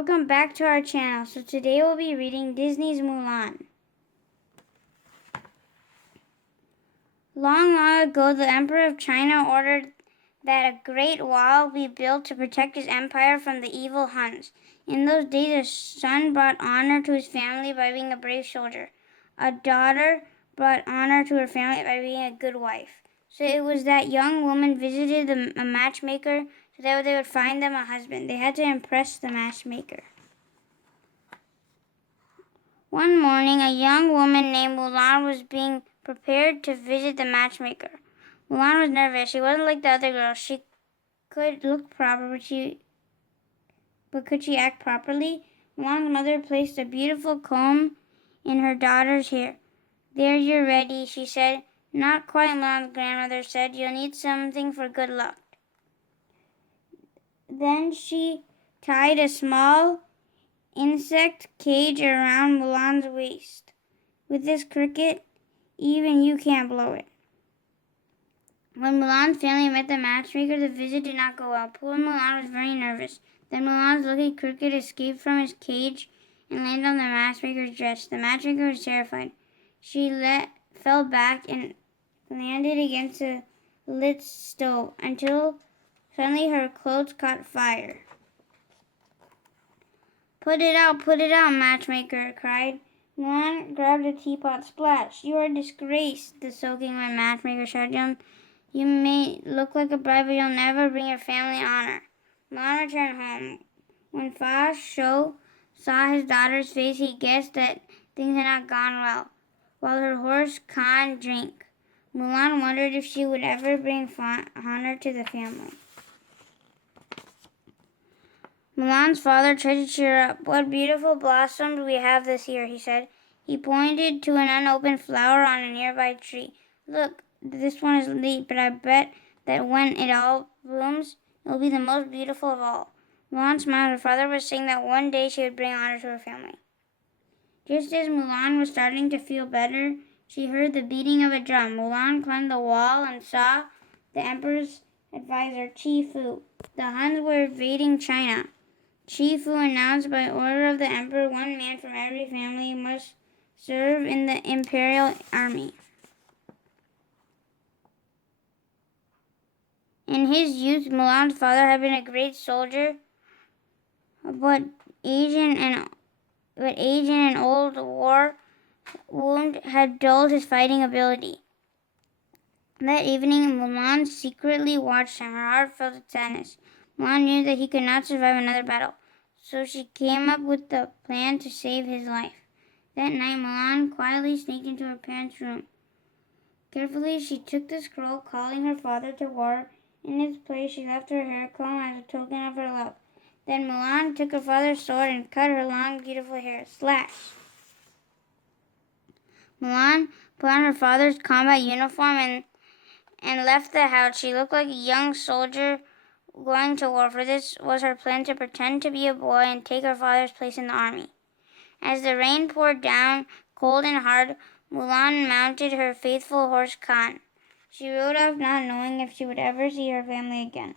Welcome back to our channel. So today we'll be reading Disney's Mulan. Long ago, the Emperor of China ordered that a great wall be built to protect his empire from the evil Huns. In those days, a son brought honor to his family by being a brave soldier. A daughter brought honor to her family by being a good wife. So it was that young woman visited a matchmaker so that they would find them a husband. They had to impress the matchmaker. One morning, a young woman named Mulan was being prepared to visit the matchmaker. Mulan was nervous. She wasn't like the other girls. She could look proper, but could she act properly? Mulan's mother placed a beautiful comb in her daughter's hair. "There, you're ready," she said. "Not quite," Mulan's grandmother said. "You'll need something for good luck." Then she tied a small insect cage around Mulan's waist. "With this cricket, even you can't blow it." When Mulan's family met the matchmaker, the visit did not go well. Poor Mulan was very nervous. Then Mulan's lucky cricket escaped from his cage and landed on the matchmaker's dress. The matchmaker was terrified. She fell back and landed against the lit stove until suddenly her clothes caught fire. Put it out, matchmaker cried. Mulan grabbed a teapot. Splash! "You are a disgrace," the soaking wet matchmaker shouted. "You may look like a bride, but you'll never bring your family honor." Mulan returned home. When Fa Shou saw his daughter's face, he guessed that things had not gone well. While her horse Khan drank, Mulan wondered if she would ever bring honor to the family. Mulan's father tried to cheer her up. "What beautiful blossoms we have this year," he said. He pointed to an unopened flower on a nearby tree. "Look, this one is late, but I bet that when it all blooms, it will be the most beautiful of all." Mulan smiled. Her father was saying that one day she would bring honor to her family. Just as Mulan was starting to feel better, she heard the beating of a drum. Mulan climbed the wall and saw the emperor's advisor, Chi Fu. The Huns were invading China. Chi Fu announced, by order of the emperor, one man from every family must serve in the imperial army. In his youth, Mulan's father had been a great soldier, but age and an old war wound had dulled his fighting ability. That evening, Mulan secretly watched him. Her heart filled with sadness. Mulan knew that he could not survive another battle, so she came up with the plan to save his life. That night, Mulan quietly sneaked into her parents' room. Carefully, she took the scroll calling her father to war. In its place, she left her hair comb as a token of her love. Then Mulan took her father's sword and cut her long, beautiful hair. Slash! Mulan put on her father's combat uniform and left the house. She looked like a young soldier going to war, for this was her plan, to pretend to be a boy and take her father's place in the army. As the rain poured down, cold and hard, Mulan mounted her faithful horse Khan. She rode off, not knowing if she would ever see her family again.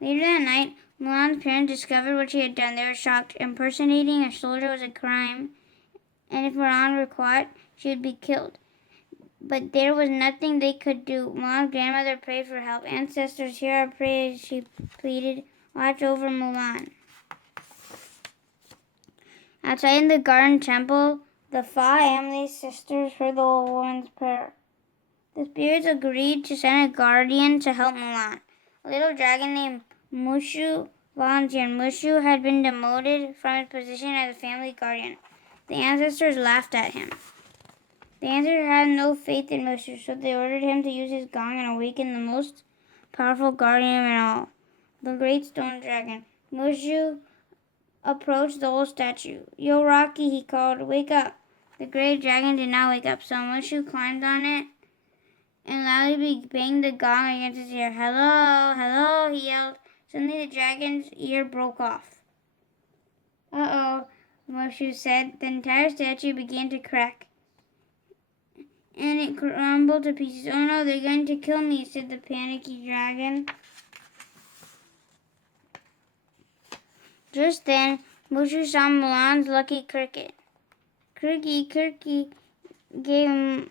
Later that night, Mulan's parents discovered what she had done. They were shocked. Impersonating a soldier was a crime, and if Mulan were caught, she would be killed. But there was nothing they could do. Mulan's grandmother prayed for help. "Ancestors, hear our prayers," she pleaded. "Watch over Mulan." Outside in the garden temple, the Fa family's sisters heard the old woman's prayer. The spirits agreed to send a guardian to help Mulan. A little dragon named Mushu volunteered. Mushu had been demoted from his position as a family guardian. The ancestors laughed at him. The ancestors had no faith in Mushu, so they ordered him to use his gong and awaken the most powerful guardian of it all, the great stone dragon. Mushu approached the old statue. "Yo, Rocky," he called. "Wake up." The great dragon did not wake up, so Mushu climbed on it and loudly banged the gong against his ear. "Hello, hello," he yelled. Suddenly the dragon's ear broke off. "Uh-oh," Mushu said. The entire statue began to crack, and it crumbled to pieces. "Oh no, they're going to kill me," said the panicky dragon. Just then, Mushu saw Mulan's lucky cricket. Kirky gave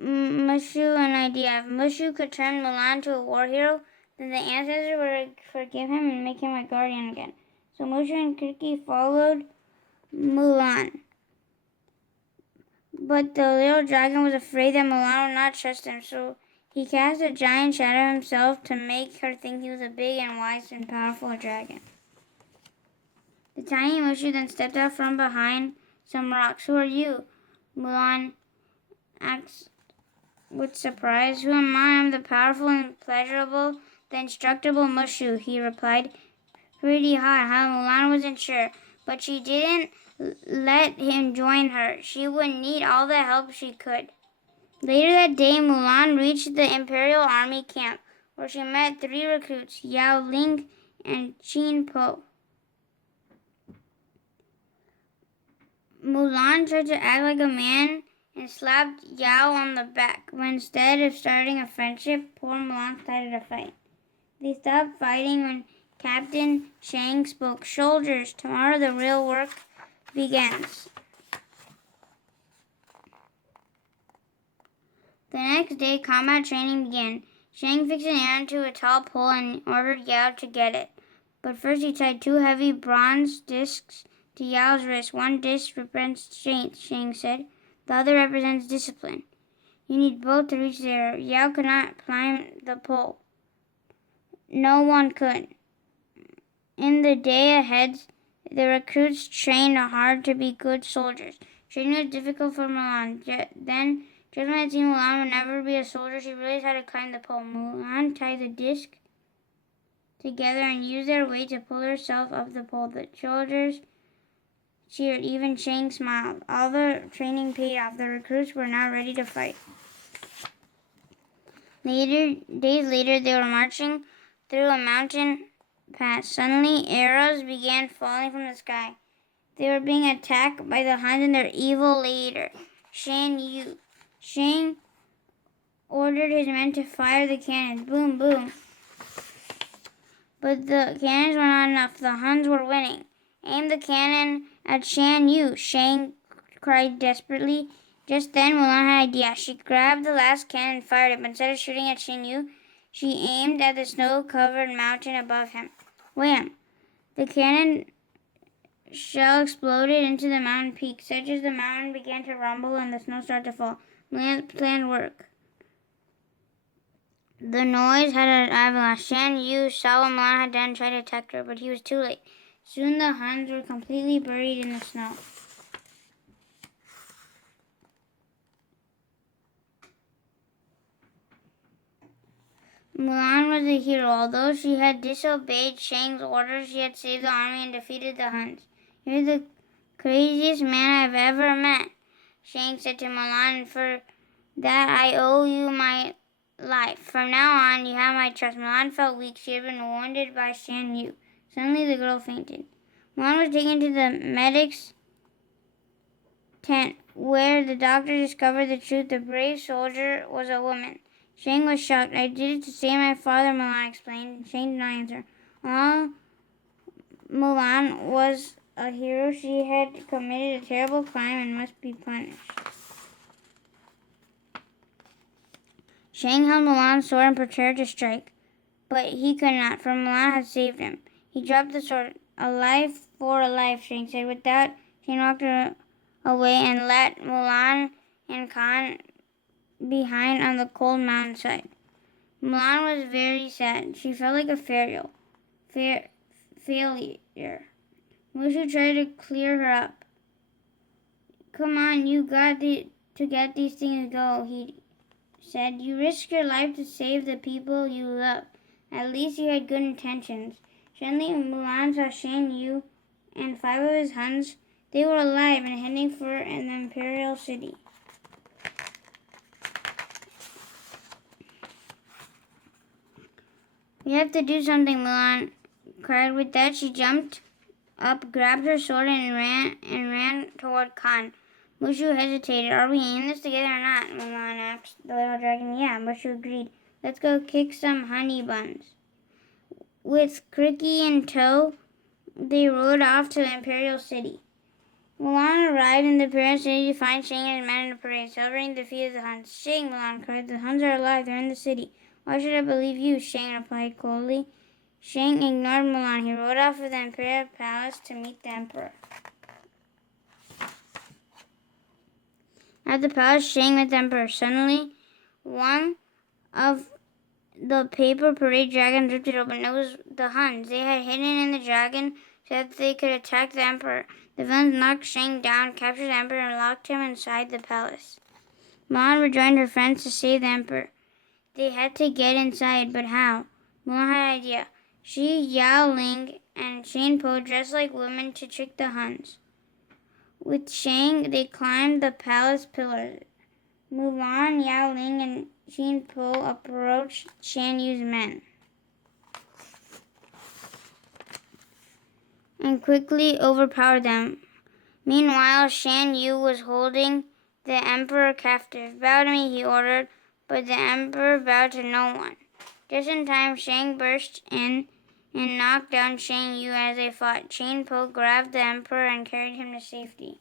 Mushu an idea. If Mushu could turn Mulan to a war hero, then the ancestors would forgive him and make him a guardian again. So Mushu and Kirky followed Mulan. But the little dragon was afraid that Mulan would not trust him, so he cast a giant shadow himself to make her think he was a big and wise and powerful dragon. The tiny Mushu then stepped out from behind some rocks. Who are you? Mulan asked with surprise. Who am I? I'm the powerful and pleasurable, the indestructible Mushu, he replied. Pretty hot, huh? Mulan wasn't sure, but she didn't let him join her. She would need all the help she could. Later that day, Mulan reached the Imperial Army camp, where she met 3 recruits, Yao Ling and Qin Po. Mulan tried to act like a man and slapped Yao on the back, but instead of starting a friendship, poor Mulan started a fight. They stopped fighting when Captain Shang spoke. Soldiers, tomorrow the real work begins. The next day, combat training began. Shang fixed an arrow to a tall pole and ordered Yao to get it. But first he tied 2 heavy bronze discs to Yao's wrist. One disc represents strength, Shang said. The other represents discipline. You need both to reach the arrow. Yao could not climb the pole. No one could. In the day ahead, the recruits trained hard to be good soldiers. Training was difficult for Mulan. Then, just when it seemed Mulan would never be a soldier, she realized how to climb the pole. Mulan tied the disc together and used their weight to pull herself up the pole. The soldiers cheered. Even Shang smiled. All the training paid off. The recruits were now ready to fight. Days later, they were marching through a mountain pass. Suddenly, arrows began falling from the sky. They were being attacked by the Huns and their evil leader, Shan Yu. Shang ordered his men to fire the cannons. Boom, boom. But the cannons were not enough. The Huns were winning. Aim the cannon at Shan Yu, Shang cried desperately. Just then, Mulan had an idea. She grabbed the last cannon and fired it, but instead of shooting at Shan Yu, she aimed at the snow-covered mountain above him. Wham! The cannon shell exploded into the mountain peak. Such as the mountain began to rumble and the snow started to fall. Mulan's plan worked. The noise had an avalanche. Shan Yu saw what Mulan had done and tried to attack her, but he was too late. Soon the Huns were completely buried in the snow. Mulan was a hero. Although she had disobeyed Shang's orders, she had saved the army and defeated the Huns. You're the craziest man I've ever met, Shang said to Mulan, and for that I owe you my life. From now on, you have my trust. Mulan felt weak. She had been wounded by Shan Yu. Suddenly, the girl fainted. Mulan was taken to the medic's tent, where the doctor discovered the truth. The brave soldier was a woman. Shang was shocked. I did it to save my father, Mulan explained. Shang did not answer. While Mulan was a hero, she had committed a terrible crime and must be punished. Shang held Mulan's sword and prepared to strike, but he could not, for Mulan had saved him. He dropped the sword. A life for a life, Shang said. With that, Shang walked away and let Mulan and Khan behind on the cold mountainside. Mulan was very sad. She felt like a failure. Mushu tried to clear her up. Come on, you got to get these things go, he said. You risked your life to save the people you love. At least you had good intentions. Suddenly, Mulan saw Shan Yu and 5 of his Huns. They were alive and heading for an imperial city. We have to do something, Mulan cried. With that, she jumped up, grabbed her sword, and ran toward Khan. Mushu hesitated. Are we in this together or not? Mulan asked the little dragon. Yeah, Mushu agreed. Let's go kick some honey buns. With Cricky in tow, they rode off to the imperial city. Mulan arrived in the imperial city to find Shang and his men in a parade, celebrating the defeat of the Huns. Shang, Mulan cried, the Huns are alive, they're in the city. Why should I believe you? Shang replied coldly. Shang ignored Mulan. He rode off to the imperial palace to meet the emperor. At the palace, Shang met the emperor. Suddenly, one of the paper parade dragons ripped it open. It was the Huns. They had hidden in the dragon so that they could attack the emperor. The villains knocked Shang down, captured the emperor, and locked him inside the palace. Mulan rejoined her friends to save the emperor. They had to get inside, but how? Mulan had an idea. She, Yao Ling, and Shang Po dressed like women to trick the Huns. With Shang, they climbed the palace pillars. Mulan, Yao Ling, and Shang Po approached Shan Yu's men and quickly overpowered them. Meanwhile, Shan Yu was holding the emperor captive. Bow to me, he ordered, but the emperor bowed to no one. Just in time, Shang burst in and knocked down Shan Yu as they fought. Shang Po grabbed the emperor and carried him to safety.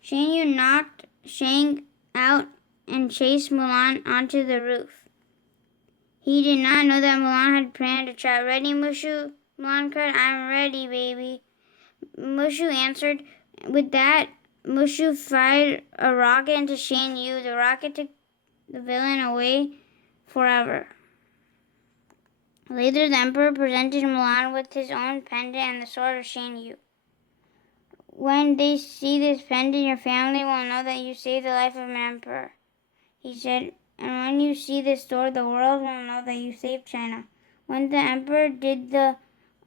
Shan Yu knocked Shang out and chased Mulan onto the roof. He did not know that Mulan had planned a trap. Ready, Mushu? Mulan cried. I'm ready, baby. Mushu answered. With that, Mushu fired a rocket into Shan Yu. The rocket took the villain away forever. Later, the emperor presented Mulan with his own pendant and the sword of Shan Yu. When they see this pendant, your family will know that you saved the life of an emperor, he said. And when you see this sword, the world will know that you saved China. When the emperor did the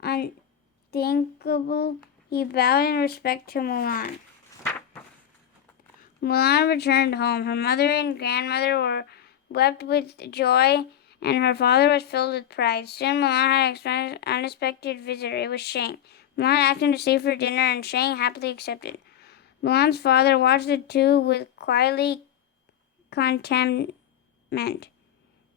unthinkable, he bowed in respect to Mulan. Mulan returned home. Her mother and grandmother were wept with joy, and her father was filled with pride. Soon Mulan had an unexpected visitor. It was Shang. Mulan asked him to stay for dinner, and Shang happily accepted. Mulan's father watched the two with quietly contentment.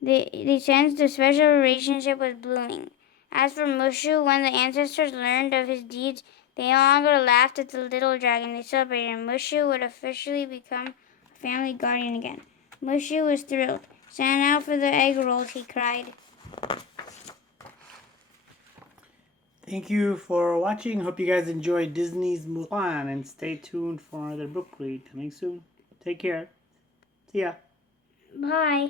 They sensed a special relationship was blooming. As for Mushu, when the ancestors learned of his deeds, they no longer laughed at the little dragon. They celebrated, and Mushu would officially become a family guardian again. Mushu was thrilled. Stand out for the egg rolls, he cried. Thank you for watching. Hope you guys enjoyed Disney's Mulan, and stay tuned for another book read coming soon. Take care. See ya. Bye.